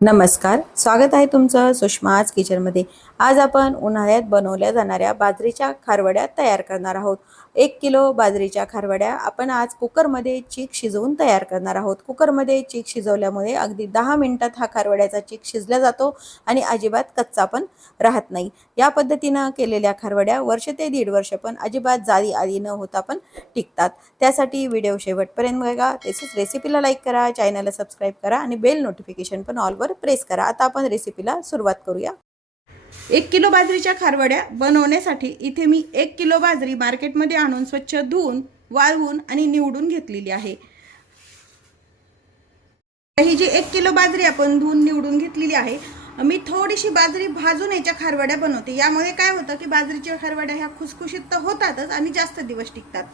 नमस्कार, स्वागत आहे तुमचं सुषमाज किचनमध्ये। आज आपण उन्हाळ्यात बनवल्या जाणाऱ्या बाजरीच्या खारवड्या तयार करणार आहोत। 1 किलो बाजरीच्या खारवड्या आपण आज कुकरमध्ये चीक शिजवून तयार करणार आहोत। कुकरमध्ये चीक शिजवल्यामुळे अगदी 10 मिनिटात हा खारवड्याचा चीक शिजला जातो आणि अजिबात कच्चा पण राहत नाही। या पद्धतीने केलेल्या खारवड्या वर्ष ते 1.5 वर्ष पण अजिबात जाळी आली न होता पण टिकतात। त्यासाठी व्हिडिओ शेवटपर्यंत बघा। तसेच रेसिपीला लाईक करा, चॅनलला सबस्क्राइब करा आणि बेल नोटिफिकेशन पण ऑल वर प्रेस करा। आता आपण रेसिपीला सुरुवात करूया। 1 किलो बाजरीच्या खारवड्या बनवण्यासाठी इथे मी 1 किलो बाजरी मार्केटमध्ये आणून स्वच्छ धुवून, वाळवून आणि निवडून घेतलेली आहे। ही जी 1 किलो बाजरी आपण धुवून निवडून घेतलेली आहे, मी थोडीशी बाजरी भाजून याच्या खारवड्या बनवते। यामुळे काय होतं की बाजरीच्या खारवड्या ह्या खुसखुशीत तर होतातच आणि जास्त दिवस टिकतात।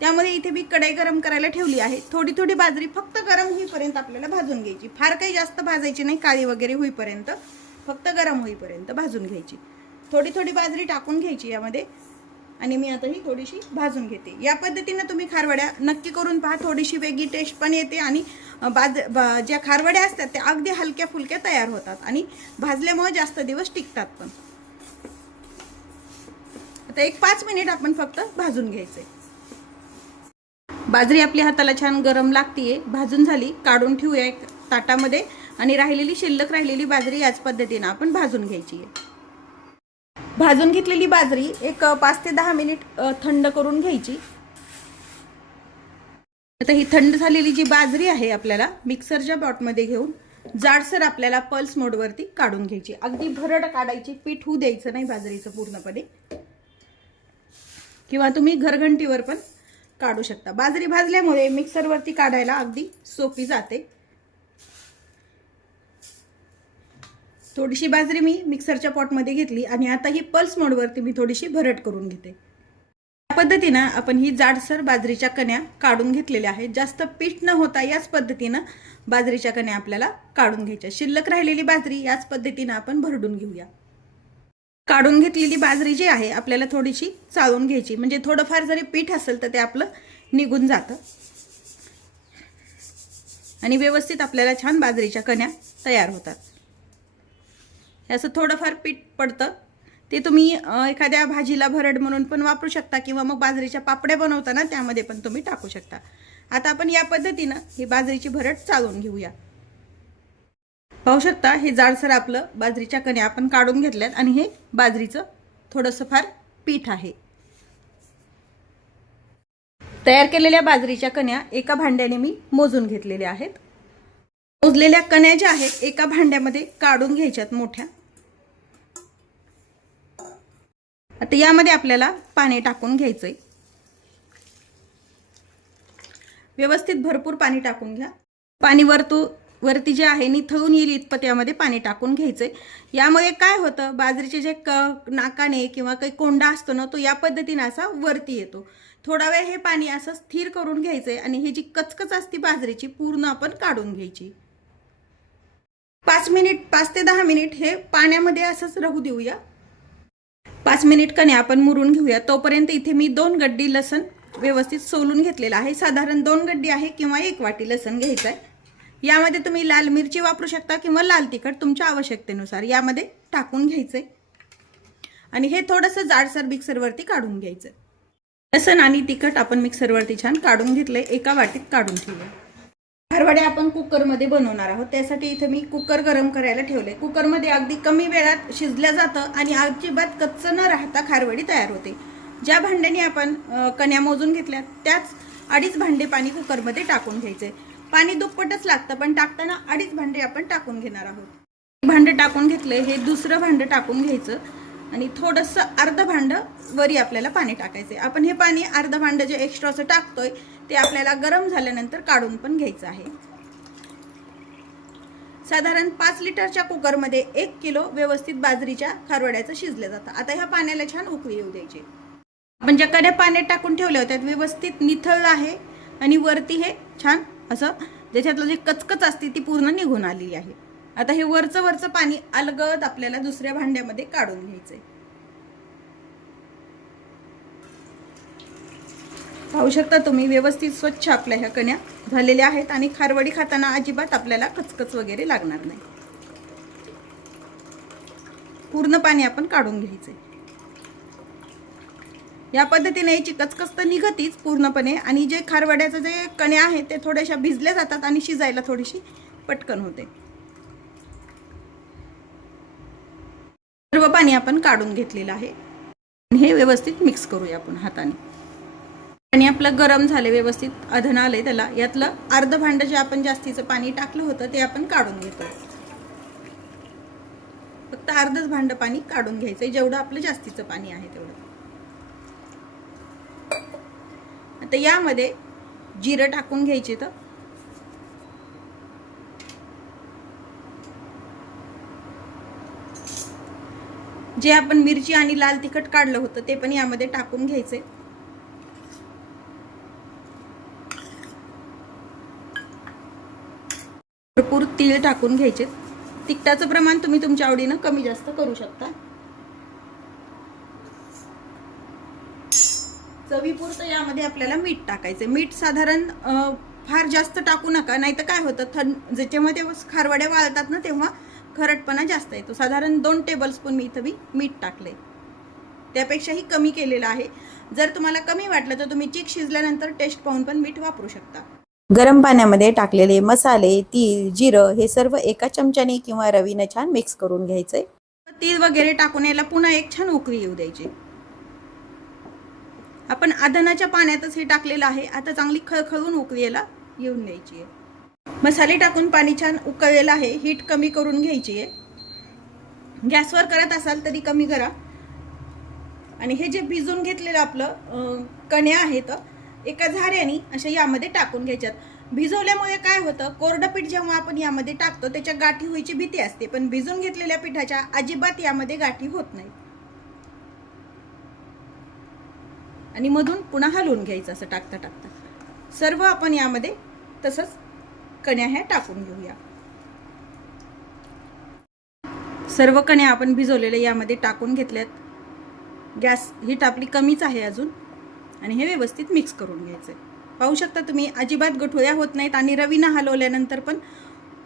त्यामुळे इथे मी कढई गरम करायला ठेवली आहे। थोडी थोडी बाजरी फक्त गरम होईपर्यंत आपल्याला भाजून घ्यायची। फार काही जास्त भाजायची नाही, काळी वगैरे होईपर्यंत, फक्त गरम होईपर्यंत भाजून घ्यायची। थोडी थोडी बाजरी टाकून घ्यायची यामध्ये आणि मी आता ही थोडीशी भाजून घेते। या पद्धतीने तुम्ही खारवड्या नक्की करून पहा, थोडीशी वेगळी टेस्ट पण येते आणि ज्या खारवड्या असतात त्या अगदी हलक्या फुलक्या तयार होतात आणि भाजल्यामुळे जास्त दिवस टिकतात पण। आता 1-5 मिनिट आपण फक्त भाजून घ्यायचे। बाजरी आपल्या हाताला छान गरम लागतीये, भाजून झाली, काढून ठेवूया एक ताटामध्ये आणि राहिलेली शिल्लक राहिलेली बाजरी याच पद्धतीने आपण भाजून घ्यायची आहे। भाजून घेतलेली बाजरी एक 5 ते 10 मिनिट थंड करून घ्यायची। आता ही थंड झालेली जी बाजरी आहे आपल्याला मिक्सरच्या पॉटमध्ये घेऊन जाडसर आपल्याला पल्स मोडवरती काढून घ्यायची। अगदी भरड काढायची, पीठ होऊ द्यायचं नाही बाजरीचं पूर्णपणे, किंवा तुम्ही घरघंटीवर पण काढू शकता। बाजरी भाजल्यामुळे मिक्सरवरती काढायला अगदी सोपी जाते। थोडीशी बाजरी मी मिक्सरच्या पॉटमध्ये घेतली आणि आता ही पल्स मोडवरती मी थोडीशी भरट करून घेते। या पद्धतीने आपण ही जाडसर बाजरीच्या कण्या काढून घेतलेल्या आहेत। जास्त पीठ न होता याच पद्धतीने बाजरीच्या कण्या आपल्याला काढून घ्यायच्या। शिल्लक राहिलेली बाजरी याच पद्धतीने आपण भरडून घेऊया। काढून घेतलेली बाजरी जी आहे आपल्याला थोडीशी चाळून घ्यायची, म्हणजे थोडंफार जरी पीठ असेल तर ते आपलं निघून जातं आणि व्यवस्थित आपल्याला छान बाजरीच्या कण्या तयार होतात। असं थोडंफार पीठ पडतं, ते तुम्ही एखाद्या भाजीला भरड म्हणून पण वापरू शकता किंवा मग बाजरीच्या पापड्या बनवताना त्यामध्ये पण तुम्ही टाकू शकता। आता आपण या पद्धतीने ही बाजरीची भरड चाळून घेऊया। पाहू शकता हे जाडसर आपलं बाजरीच्या कण्या आपण काढून घेतल्यात आणि हे बाजरीचं थोडंसं फार पीठ आहे। तयार केलेल्या बाजरीच्या कण्या एका भांड्याने मी मोजून घेतलेल्या आहेत। मोजलेल्या कण्या ज्या आहेत एका भांड्यामध्ये काढून घ्यायच्यात मोठ्या। आता यामध्ये आपल्याला पाणी टाकून घ्यायचंय, व्यवस्थित भरपूर पाणी टाकून घ्या। पाणी वरती जे आहे निथळून येईल इतपत यामध्ये पाणी टाकून घ्यायचंय। यामुळे काय होतं, बाजरीचे जे नाकाने किंवा काही कोंडा असतो ना तो या पद्धतीने असा वरती येतो। थोडा वेळ हे पाणी असं स्थिर करून घ्यायचंय आणि ही जी कचकच असते बाजरीची पूर्ण आपण काढून घ्यायची। 5 ते 10 मिनिट हे पाण्यामध्ये असंच राहू देऊया। 5 मिनिट कण्या आपण मुरून घेऊया। तोपर्यंत इथे मी 2 गड्डी लसण व्यवस्थित सोलून घेतलेला आहे। साधारण 2 गड्डी आहे किंवा 1 वाटी लसण घ्यायचं आहे। यामध्ये तुम्ही लाल मिरची वापरू शकता किंवा लाल तिखट तुमच्या आवश्यकतेनुसार यामध्ये टाकून घ्यायचंय आणि हे थोडंसं जाडसर मिक्सरवरती काढून घ्यायचं। लसण आणि तिखट आपण मिक्सरवरती छान काढून घेतलंय, एका वाटीत काढून ठेवूया। खारवड्या आपण कुकरमध्ये बनवणार आहोत, त्यासाठी इथे मी कुकर गरम करायला ठेवले। कुकरमध्ये अगदी कमी वेळात शिजल्या जातं आणि अजिबात कच्चं न राहता खारवडी तयार होते। ज्या भांड्याने आपण कण्या मोजून घेतल्या त्याच 2.5 भांडे पाणी कुकरमध्ये टाकून घ्यायचे। पाणी दुप्पटच लागतं पण टाकताना 2.5 भांडे आपण टाकून घेणार आहोत। भांडे टाकून घेतले, हे दुसरं भांडं टाकून घ्यायचं आणि थोडंसं अर्ध भांडं वरी आपल्याला पाणी टाकायचे। आपण हे पाणी अर्ध भांडं जे एक्स्ट्राचं टाकतोय ते आपल्याला गरम झाल्यानंतर काढून पण घ्यायचं आहे। साधारण 5 लिटरच्या कुकरमध्ये 1 किलो व्यवस्थित बाजरीच्या खारवड्याचं शिजलं जातं। आता ह्या पाण्याला छान उकळी येऊ द्यायची। आपण ज्या कण्या पाण्यात टाकून ठेवल्या होत्या व्यवस्थित निथळलं आहे आणि वरती हे छान असं ज्याच्यातलं जी कचकच असते ती पूर्ण निघून आलेली आहे। आता हे वरचं पाणी अलगद आपल्याला दुसऱ्या भांड्यामध्ये काढून घ्यायचंय। पाहू शकता तुम्ही व्यवस्थित स्वच्छ आपल्या ह्या कण्या झालेल्या आहेत आणि खारवडी खाताना अजिबात आपल्याला कचकच वगैरे लागणार नाही. पूर्ण पाणी आपण काढून घ्यायचे. या पद्धतीने याची कचकच तर निघतीच पूर्णपणे आणि जे खारवड्याचे जे कण्या आहेत ते थोड्याशा भिजले जातात आणि शिजायला थोडीशी पटकन होते. सर्व पाणी आपण काढून घेतलेलं आहे. हे व्यवस्थित मिक्स करूया आपण हाताने. आणि आपलं गरम झाले व्यवस्थित अधन आले त्याला. यातलं अर्ध भांड जे आपण जास्तीचं पाणी टाकलं होतं ते आपण काढून घेतो. फक्त अर्धच भांड पाणी काढून घ्यायचंय जेवढं आपलं जास्तीचं पाणी आहे तेवढं. आता यामध्ये जिरं टाकून घ्यायचे. तर जे आपण मिरची आणि लाल तिखट काढलं होतं ते पण यामध्ये टाकून घ्यायचे. भरपूर तीळ टाकून घ्यायचे. तिखटाचं प्रमाण तुम्ही तुमच्या आवडीनं कमी जास्त करू शकता. चवीपुरतं यामध्ये आपल्याला मीठ टाकायचं. मीठ साधारण फार जास्त टाकू नका, नाही तर काय होतं ज्याच्यामध्ये खारवड्या वाळतात ना तेव्हा खरटपणा जास्त येतो. साधारण 2 टेबलस्पून मी इथं मीठ टाकले. त्यापेक्षाही कमी केलेलं आहे. जर तुम्हाला कमी वाटलं तर तुम्ही चीक शिजल्यानंतर टेस्ट पाहून पण मीठ वापरू शकता. गरम पाण्यामध्ये टाकलेले मसाले, तीळ, जिरं हे सर्व एका चमच्याने किंवा रवीने छान मिक्स करून घ्यायचे. तीळ वगैरे टाकून याला पुन्हा एक छान उकळी येऊ द्यायची. आपण आधनाच्या पाण्यातच हे टाकलेलं आहे. आता चांगली खळखळून उकळी याला येऊन द्यायची आहे. मसाले टाकून पाणी छान उकळलेलं आहे. हीट कमी करून घ्यायची आहे. गॅसवर करत असाल तरी कमी करा. आणि हे जे भिजून घेतलेलं आपलं कण्या आहेत एका झाऱ्याने अशा यामध्ये टाकून घ्यायच्यात. भिजवल्यामुळे काय होतं, कोरडं पीठ जेव्हा आपण यामध्ये टाकतो त्याच्या गाठी व्हायची भीती असते, पण भिजून घेतलेल्या पिठाच्या अजिबात यामध्ये गाठी होत नाही. आणि मधून पुन्हा हलवून घ्यायचं असं टाकता टाकता. सर्व आपण यामध्ये तसंच कण्या ह्या टाकून घेऊया. सर्व कण्या आपण भिजवलेल्या यामध्ये टाकून घेतल्यात. गॅस हीट आपली कमीच आहे अजून. आणि हे व्यवस्थित मिक्स करून घ्यायचं. पाहू शकता तुम्ही अजिबात गठोळ्या होत नाहीत आणि रवीनं हलवल्यानंतर पण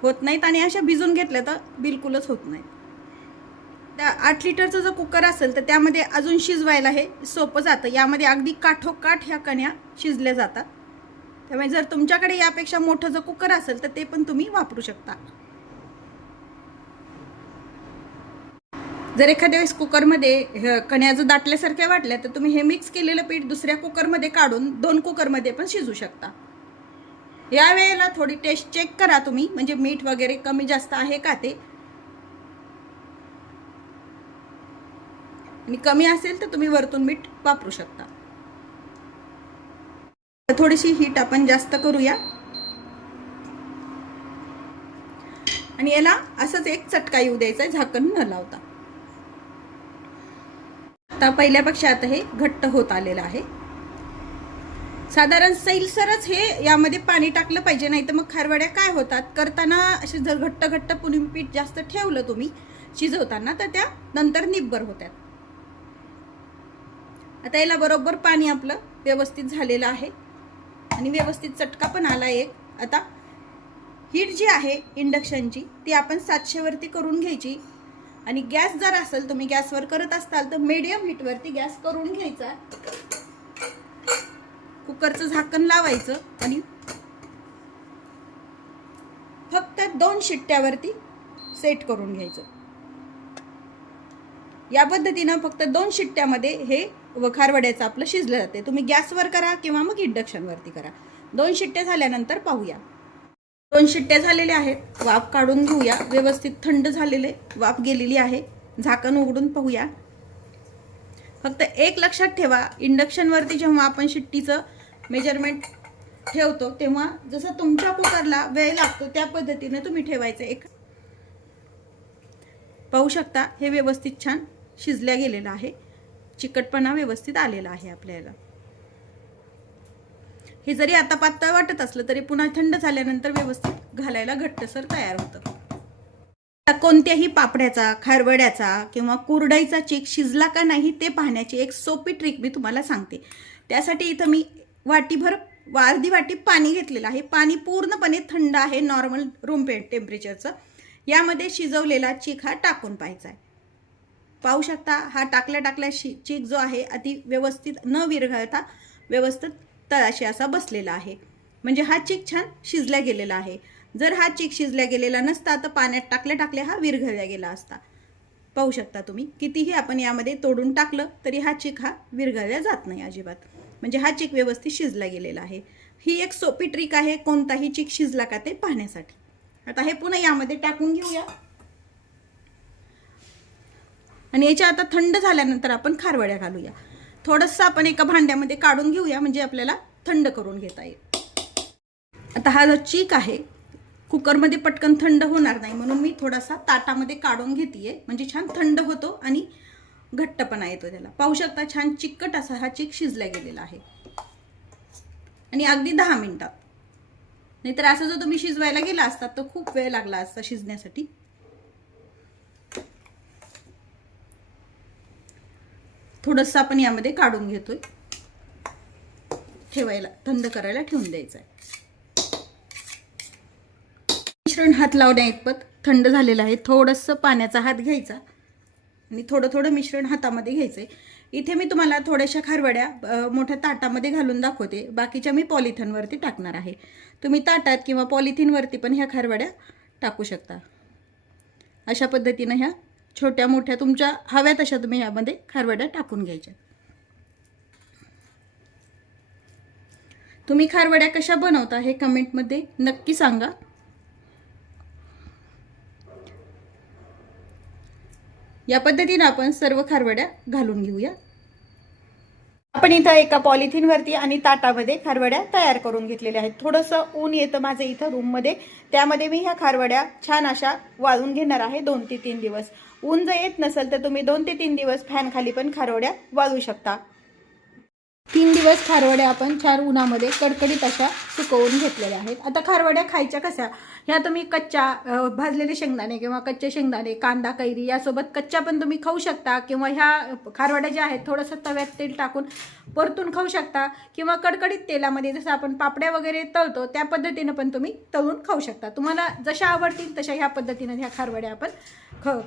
होत नाहीत आणि अशा भिजून घेतल्या तर बिलकुलच होत नाहीत. 8 लिटरचा जर कुकर असेल तर त्यामध्ये अजून शिजवायला हे सोपं जातं. यामध्ये अगदी काठोकाठ ह्या कण्या शिजल्या जातात. त्यामुळे जर तुमच्याकडे यापेक्षा मोठं जर कुकर असेल तर ते पण तुम्ही वापरू शकता. जर एखाद्या वेळेस कुकरमध्ये कण्या जर दाटल्यासारख्या वाटल्या तर तुम्ही हे मिक्स केलेलं पीठ दुसऱ्या कुकरमध्ये काढून 2 कुकरमध्ये पण शिजू शकता. या वेळेला थोडी टेस्ट चेक करा तुम्ही, म्हणजे मीठ वगैरे कमी जास्त आहे का ते. आणि कमी असेल तर तुम्ही वरतून मीठ वापरू शकता. थोडीशी हीट आपण जास्त करूया आणि याला असंच एक चटका येऊ द्यायचा झाकण न लावता. आता पहिल्यापेक्षा आता हे घट्ट होत आलेलं आहे. साधारण सैलसरच हे यामध्ये पाणी टाकलं पाहिजे, नाही तर मग खारवड्या काय होतात करताना असे जर घट्ट घट्ट पुन्हा पीठ जास्त ठेवलं तुम्ही शिजवताना तर त्या नंतर निब्बर होतात. आता याला बरोबर पाणी आपलं व्यवस्थित झालेलं आहे आणि व्यवस्थित चटका पण आला एक. आता हीट जी आहे इंडक्शनची ती आपण 700 वरती करून घ्यायची. आणि गॅस जर असेल तुम्ही गॅसवर करत असताल तर मीडियम हीटवरती गॅस करून घ्यायचा. कुकरचं झाकण लावायचं आणि फक्त 2 शिट्ट्यावरती सेट करून घ्यायचं. या पद्धतीनं फक्त 2 शिट्ट्यामध्ये हे खारवड्याचं आपलं शिजलं जाते. तुम्ही गॅसवर करा किंवा मग इंडक्शनवरती करा. 2 शिट्ट्या झाल्यानंतर पाहूया. 2 शिट्ट्या झालेल्या आहेत. वाफ काढून घेऊया. व्यवस्थित थंड झालेले वाफ गेलेली आहे. झाकण उघडून पाहूया. फक्त एक लक्षात ठेवा, इंडक्शनवरती जेव्हा आपण शिट्टीचं मेजरमेंट ठेवतो तेव्हा जसं तुमच्या कुकरला वेळ लागतो त्या पद्धतीने तुम्ही ठेवायचं. एक पाहू शकता हे व्यवस्थित छान शिजल्या गेलेलं आहे. चिकटपणा व्यवस्थित आलेला आहे आपल्याला. हे जरी आता पातळ वाटत असलं तरी पुन्हा थंड झाल्यानंतर व्यवस्थित घालायला घट्टसर तयार होतं. कोणत्याही पापड्याचा, खारवड्याचा किंवा कुरडईचा चीक शिजला का नाही ते पाहण्याची एक सोपी ट्रिक मी तुम्हाला सांगते. त्यासाठी इथं मी वाटीभर अर्धी वाटी पाणी घेतलेलं आहे. पाणी पूर्णपणे थंड आहे, नॉर्मल रूम टेम्परेचरचं. यामध्ये शिजवलेला चीक हा टाकून पाहायचा आहे. पाहू शकता हा टाकल्या चीक जो आहे अति व्यवस्थित न विरघळता व्यवस्थित तळाशी असा बसलेला आहे. म्हणजे हा चीक छान शिजला गेलेला आहे. जर हा चीक शिजला गेलेला नसता तर पाण्यात टाकल्या हा विरघळला गेला असता. पाहू शकता तुम्ही, कितीही आपण यामध्ये तोडून टाकलं तरी हा चीक हा विरघळला जात नाही अजिबात. म्हणजे हा चीक व्यवस्थित शिजला गेलेला आहे. ही एक सोपी ट्रिक आहे कोणताही चीक शिजला का ते पाहण्यासाठी. आता हे पुन्हा यामध्ये टाकून घेऊया आणि याच्या आता थंड झाल्यानंतर आपण खारवड्या घालूया. थोडंसं आपण एका भांड्यामध्ये काढून घेऊया म्हणजे आपल्याला थंड करून घेता येईल. आता हा जो चीक आहे कुकरमध्ये पटकन थंड होणार नाही म्हणून मी थोडासा ताटामध्ये काढून घेतेय, म्हणजे छान थंड होतो आणि घट्टपणा येतो त्याला. पाहू शकता छान चिकट असा हा चीक शिजला गेलेला आहे आणि अगदी 10 मिनिटात. नाहीतर असं जर तुम्ही शिजवायला गेला असता तर खूप वेळ लागला असता शिजण्यासाठी. थोडंसं आपण यामध्ये काढून घेतोय, ठेवायला थंड करायला ठेवून द्यायचं आहे. मिश्रण हात लावण्याइतपत थंड झालेलं आहे. थोडंसं पाण्याचा हात घ्यायचा आणि थोडं मिश्रण हातामध्ये घ्यायचंय. इथे मी तुम्हाला थोड्याशा खारवड्या मोठ्या ताटामध्ये घालून दाखवते, बाकीच्या मी पॉलिथिनवरती टाकणार आहे. तुम्ही ताटात किंवा पॉलिथिनवरती पण ह्या खारवड्या टाकू शकता. अशा पद्धतीने ह्या छोट्या मोठ्या तुमच्या हव्या तशा तुम्ही यामध्ये खारवड्या टाकून घ्यायच्या. तुम्ही खारवड्या कशा बनवता हे कमेंटमध्ये नक्की सांगा. या पद्धतीने आपण सर्व खारवड्या घालून घेऊया. आपण इथं एका पॉलिथिनवरती आणि ताटामध्ये खारवड्या तयार करून घेतलेल्या आहेत. थोडंसं ऊन येतं माझं इथं रूममध्ये, त्यामध्ये मी ह्या खारवड्या छान अशा वाळून घेणार आहे 2 ते 3 दिवस. ऊन जर येत नसेल तर तुम्ही 2 ते 3 दिवस फॅन खाली पण खारवड्या वाळू शकता. 3 दिवस खारवड्या आपण 4 उन्हामध्ये कडकडीत अशा सुकवून घेतलेल्या आहेत. आता खारवड्या खायच्या कशा, ह्या तुम्ही कच्च्या भाजलेले शेंगदाणे किंवा कच्चे शेंगदाणे, कांदा, कैरी यासोबत कच्च्या पण तुम्ही खाऊ शकता, किंवा ह्या खारवड्या ज्या आहेत थोडंसं तव्यात तेल टाकून परतून खाऊ शकता, किंवा कडकडीत तेलामध्ये जसं आपण पापड्या वगैरे तळतो त्या पद्धतीनं पण तुम्ही तळून खाऊ शकता. तुम्हाला जशा आवडतील तशा ह्या पद्धतीनं ह्या खारवड्या आपण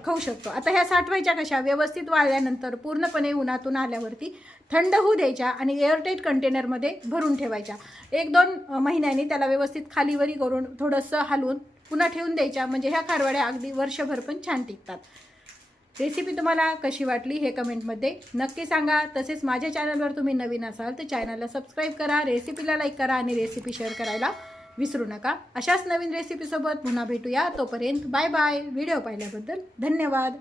खाऊ शकतो. आता ह्या साठवायच्या कशा, व्यवस्थित वाळल्यानंतर पूर्णपणे उन्हातून आल्यावरती थंड होऊ द्यायच्या आणि एअरटाईट कंटेनरमध्ये भरून ठेवायच्या. 1-2 महिन्यांनी त्याला व्यवस्थित खालीवरी करून थोडंसं हलवून पुन्हा ठेवून द्यायच्या. म्हणजे ह्या खारवड्या अगदी वर्षभर पण छान टिकतात. रेसिपी तुम्हाला कशी वाटली हे कमेंटमध्ये नक्की सांगा. तसेच माझ्या चॅनलवर तुम्ही नवीन असाल तर चॅनलला सबस्क्राईब करा, रेसिपीला लाईक करा आणि रेसिपी शेअर करायला विसरू नका. अशाच नवीन रेसिपीसोबत पुन्हा भेटूया. तोपर्यंत बाय बाय. व्हिडिओ पाहिल्याबद्दल धन्यवाद.